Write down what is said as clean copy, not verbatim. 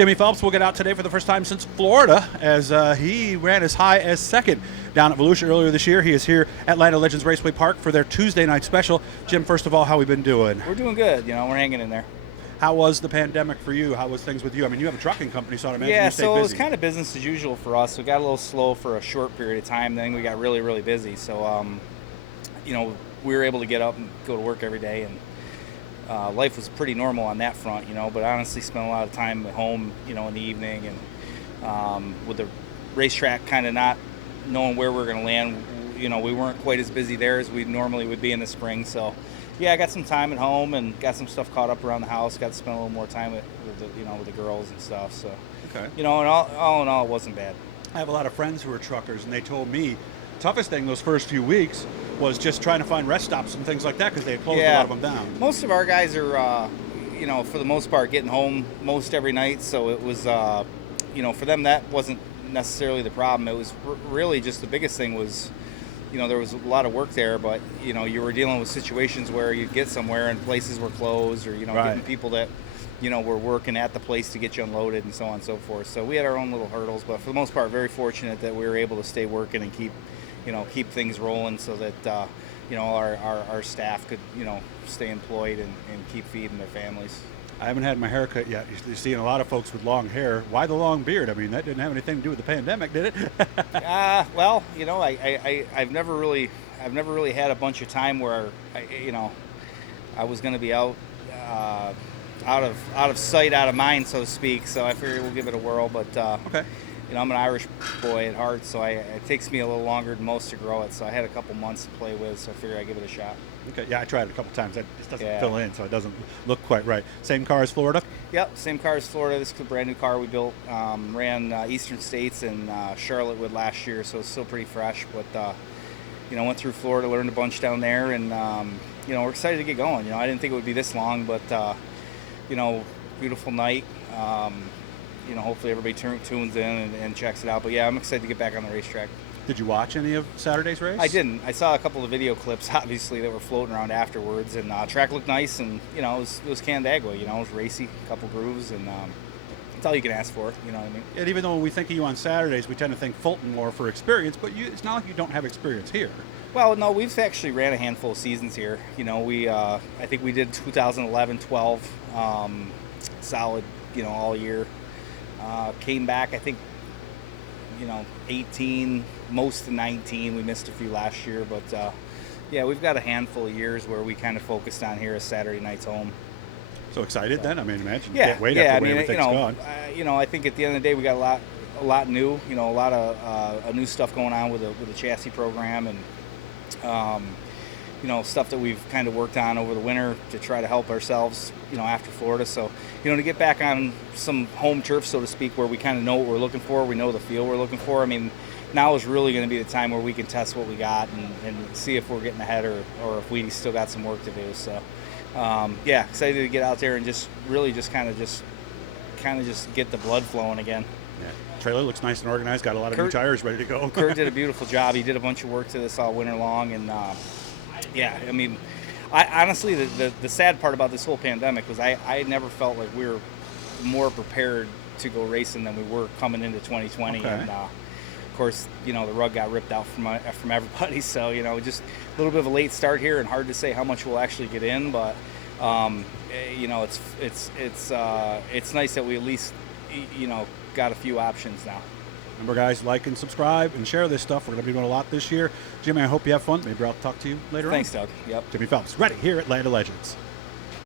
Jimmy Phelps will get out today for the first time since Florida, as he ran as high as second down at Volusia earlier this year. He is here at Land of Legends Raceway Park for their Tuesday night special. Jim, first of all, how we been doing? We're doing good. You know, we're hanging in there. How was the pandemic for you? How was things with you? I mean, you have a trucking company, so I'd imagine you stayed so busy. it was kind of business as usual for us. We got a little slow for a short period of time. Then we got really, really busy. So, you know, we were able to get up and go to work every day, and life was pretty normal on that front, you know. But I honestly spent a lot of time at home, you know, in the evening, and with the racetrack kind of not knowing where we're going to land, you know, we weren't quite as busy there as we normally would be in the spring. So, yeah, I got some time at home and got some stuff caught up around the house. Got to spend a little more time with the girls and stuff. So, okay, you know, and all in all, it wasn't bad. I have a lot of friends who are truckers, and they told me toughest thing those first few weeks was just trying to find rest stops and things like that because they had closed a lot of them down. Most of our guys are, you know, for the most part, getting home most every night. So it was, you know, for them that wasn't necessarily the problem. It was really just the biggest thing was, you know, there was a lot of work there, but, you know, you were dealing with situations where you'd get somewhere and places were closed, or, you know, getting people that, you know, were working at the place to get you unloaded and so on and so forth. So we had our own little hurdles, but for the most part, very fortunate that we were able to stay working and keep things rolling so that, you know, our staff could, you know, stay employed and keep feeding their families. I haven't had my hair cut yet. You're seeing a lot of folks with long hair. Why the long beard? I mean, that didn't have anything to do with the pandemic, did it? Well, you know, I've never really had a bunch of time where I was going to be out of sight, out of mind, so to speak. So I figured we'll give it a whirl. But okay. You know, I'm an Irish boy at heart, so it takes me a little longer than most to grow it. So I had a couple months to play with, so I figured I'd give it a shot. Okay, yeah, I tried it a couple times. It just doesn't fill in, so it doesn't look quite right. Same car as Florida? Yep, same car as Florida. This is a brand new car we built. Ran Eastern States and Charlotte last year, so it's still pretty fresh. But, you know, went through Florida, learned a bunch down there, and, you know, we're excited to get going. You know, I didn't think it would be this long, but, you know, beautiful night. You know, hopefully everybody tunes in and checks it out. But, yeah, I'm excited to get back on the racetrack. Did you watch any of Saturday's race? I didn't. I saw a couple of video clips, obviously, that were floating around afterwards. And track looked nice, and, you know, it was Canandaigua. You know, it was racy, a couple grooves, and that's all you can ask for, you know what I mean? And even though we think of you on Saturdays, we tend to think Fulton more for experience, but it's not like you don't have experience here. Well, no, we've actually ran a handful of seasons here. You know, I think we did 2011, 12, solid, you know, all year. Came back, I think, you know, 18, most of 19. We missed a few last year, but yeah, we've got a handful of years where we kind of focused on here as Saturday nights home. So excited then? I mean, imagine you yeah, can't wait yeah. after I mean, everything's you know, gone. You know, I think at the end of the day, we got a lot new. You know, a lot of new stuff going on with the chassis program, and you know, stuff that we've kind of worked on over the winter to try to help ourselves, you know, after Florida. So, you know, to get back on some home turf, so to speak, where we kind of know what we're looking for, we know the feel we're looking for. I mean, now is really going to be the time where we can test what we got and see if we're getting ahead or if we still got some work to do. So, yeah, excited to get out there and just kind of get the blood flowing again. Yeah. Trailer looks nice and organized. Got a lot of new tires ready to go. Kurt did a beautiful job. He did a bunch of work to this all winter long, and yeah, I mean, honestly, the sad part about this whole pandemic was I never felt like we were more prepared to go racing than we were coming into 2020. Okay. And of course, you know, the rug got ripped out from everybody. So, you know, just a little bit of a late start here, and hard to say how much we'll actually get in. But you know, it's nice that we at least, you know, got a few options now. Remember, guys, like and subscribe and share this stuff. We're going to be doing a lot this year. Jimmy, I hope you have fun. Maybe I'll talk to you later on. Thanks, Doug. Yep. Jimmy Phelps, ready here at Land of Legends.